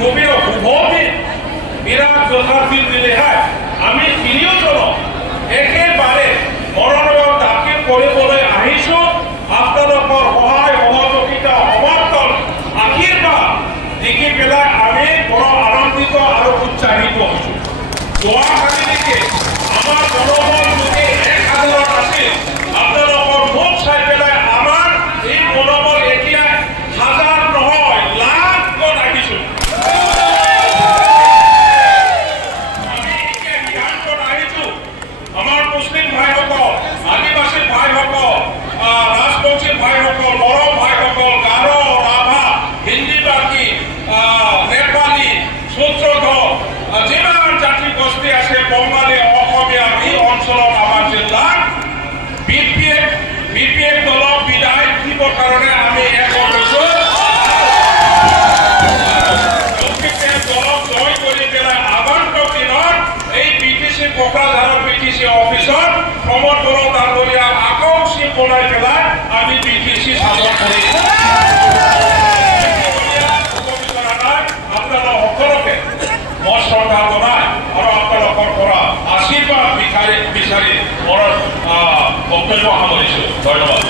গভীৰ শুভমী বিৰাট যথাৰ্থী দিলেহে আমি তিনিওজন একেবাৰে মনোনয়ন দাখিল কৰিবলৈ আহিছোঁ। আপোনালোকৰ সহায় সহযোগিতা সমৰ্থন আশীৰ্বাদ দেখি পেলাই আমি বৰ আনন্দিত আৰু উৎসাহিত হৈছোঁ। যোৱাকালিলৈকে আমাৰ মনোবল যদি 1000 আছিল, আপোনালোকৰ মুখ চাই পেলাই আমাৰ এই মনোবল এতিয়া 1000 নহয়, লাখ গুণ আহিছোঁ। আমি এতিয়া বিধানখন আহিছোঁ। আমাৰ মুছলিম ভাইসকল, আদিবাসী ভাইসকল, ৰাজবংশী ভাইসকল, বড়ো ভাইসকল, গাৰো, ৰাভা, হিন্দীভাষী, নেপালী, সূত্ৰধৰ, যিমান জাতি গোষ্ঠী আছে, বঙালী, অসমীয়া, এই অঞ্চলত আমাৰ জিলাত বিপিএফ দলক বিদায় দিবৰ কাৰণে আমি একমত হৈছোঁ। দলক জয় কৰি পেলাই আগন্তুক দিনত এই বিটিচি কোকৰাঝাৰৰ বিটিচি অফিচত প্ৰমোদ বড়ো ডাঙৰীয়া আকৌ চিপ বনাই পেলাই আমি বিটিচি শাসন কৰিম। আপোনালোক সকলোকে মই শ্ৰদ্ধা জনাই আৰু আপোনালোকৰ পৰা আশীৰ্বাদ বিচাৰি মোৰ বক্তব্য সামৰিছোঁ। ধন্যবাদ।